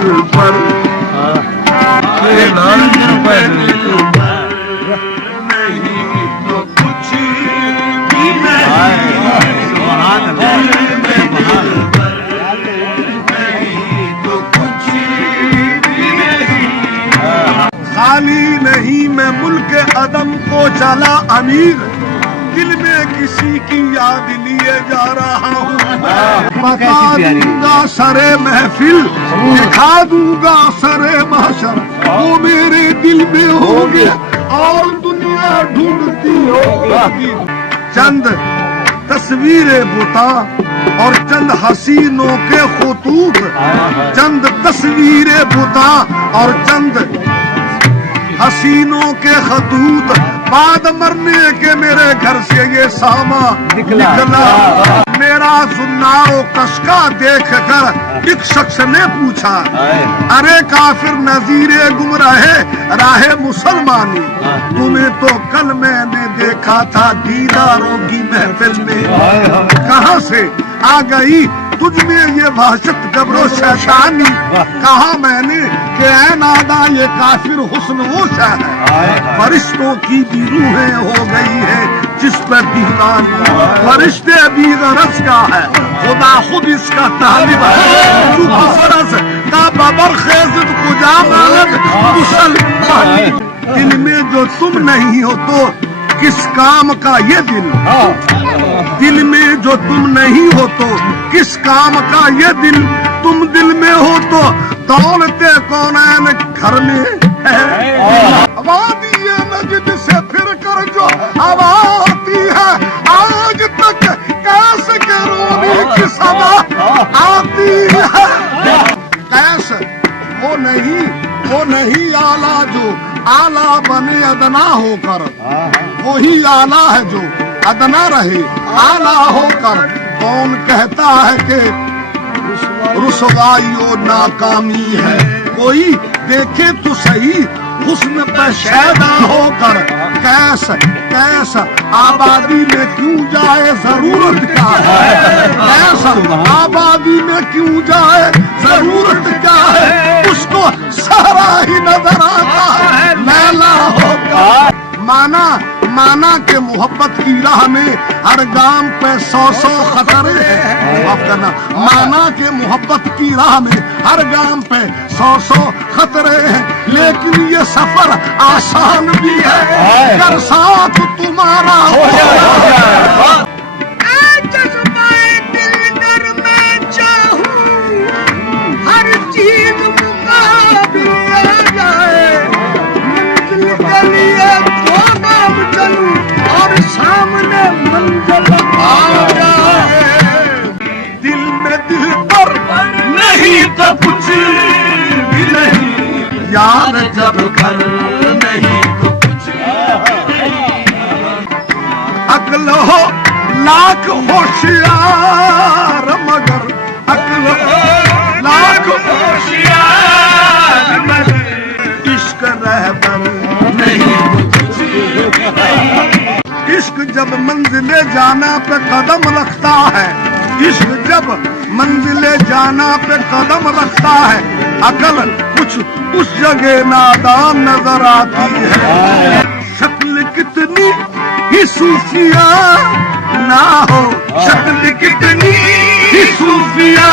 दिल पर नहीं तो कुछ भी नहीं तो कुछ भी नहीं खाली नहीं मैं मुल्क अदम को चला अमीर दिल में किसी की याद लिए जा रहा हूँ बता दूंगा सरे महफिल दिखा दूंगा सरे महशर वो मेरे दिल में होंगे और दुनिया ढूंढती होगी चंद तस्वीरें बुता और चंद हसीनों के खुतूत चंद तस्वीरें बुता और चंद हसीनों के खतूत बाद मरने के मेरे घर से ये सामा निकला मेरा सुन्नारो कशका देख कर एक शख्स ने पूछा अरे काफिर नजीरे गुमराहे राहे मुसलमानी तुम्हें तो कल मैंने देखा था दीदारों की महफिल में कहाँ से आ गई तुझ में ये वहशत गबरो शैतानी कहा मैंने कि ऐ नादा ये काफिर हुस्न वो शाह है फरिश्तों की भी रूहें हो गई है जिस पर दीवानी फरिश्ते भी गरज का है खुदा खुद इसका तालिब है का बबर खेज़ कुजा मालद मुसलमानी दिल में जो तुम नहीं हो तो किस काम का ये दिल में जो तुम नहीं हो तो किस काम का ये दिल तुम दिल में हो तो दौलते कौनैन घर में है आबादी ये नजद से फिर कर जो हवा आती है आज तक कैसे के रोने की सदा आती है कैसे वो नहीं आला जो आला बने अदना होकर वही आला है जो अदना रहे आला होकर कौन कहता है कि रुसवाई और नाकामी है कोई देखे तो सही हुस्न पे शैदा होकर कैसा आबादी में क्यों जाए जरूरत क्या है कैसा आबादी में क्यों जाए जरूरत क्या है उसको सारा ही नजर आता है लैला होकर माना के मोहब्बत की राह में हर गाम पे 100 खतरे हैं माफ करना माना के मोहब्बत की राह में हर गाम पे 100 खतरे हैं लेकिन ये सफर आसान भी है कर साथ तुम्हारा हो हर चीज और सामने मंजिल आ जाए दिल में दिल पर नहीं तो कुछ भी नहीं यार जब घर नहीं तो कुछ अक्ल हो लाख होशियार मगर अक्ल लाख होशियार मगर इश्क रहबर नहीं इश्क जब मंजिले जाना पे कदम रखता है इश्क जब मंजिले जाना पे कदम रखता है अकल कुछ उस जगह नादान नजर आती है शक्ल कितनी ही सूफिया ना हो शक्ल कितनी ही सूफिया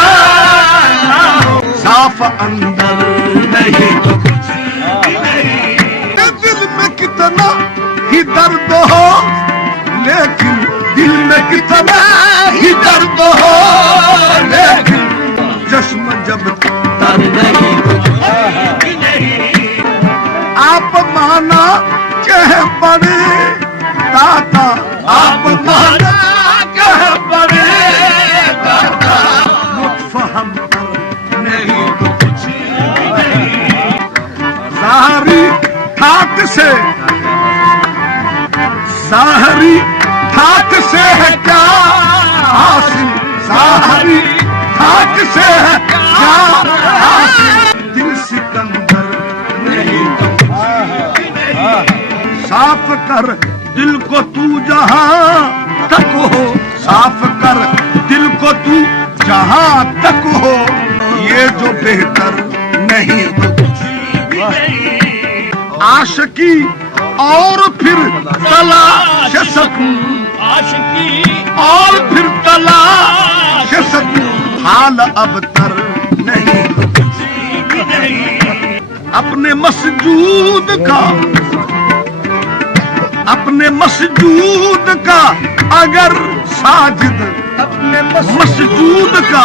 ना हो साफ अंदर नहीं तो कुछ नहीं दिल में कितना ही दर्द हो लेकिन दिल में कितना ही दर्द हो लेकिन चश्म जब तर नहीं आप माना कह पड़े दाता आप माना कह पड़े दाता मुतफहम नहीं तो कुछ ज़ाहरी ठाक से ज़ाहरी ठाक से है क्या हासिल ज़ाहरी ठाक से है क्या हासिल दिल सिकंदर नहीं साफ कर दिल को तू जहां तक हो साफ कर दिल को तू जहां तक हो ये जो बेहतर आशिकी और फिर तलाश सकूं आशिकी और फिर तलाश सकूं हाल अब तर नहीं अपने मसजूद का अगर साजिद अपने मसजूद का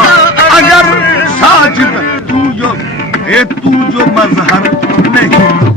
अगर साजिद तू जो मजहर नहीं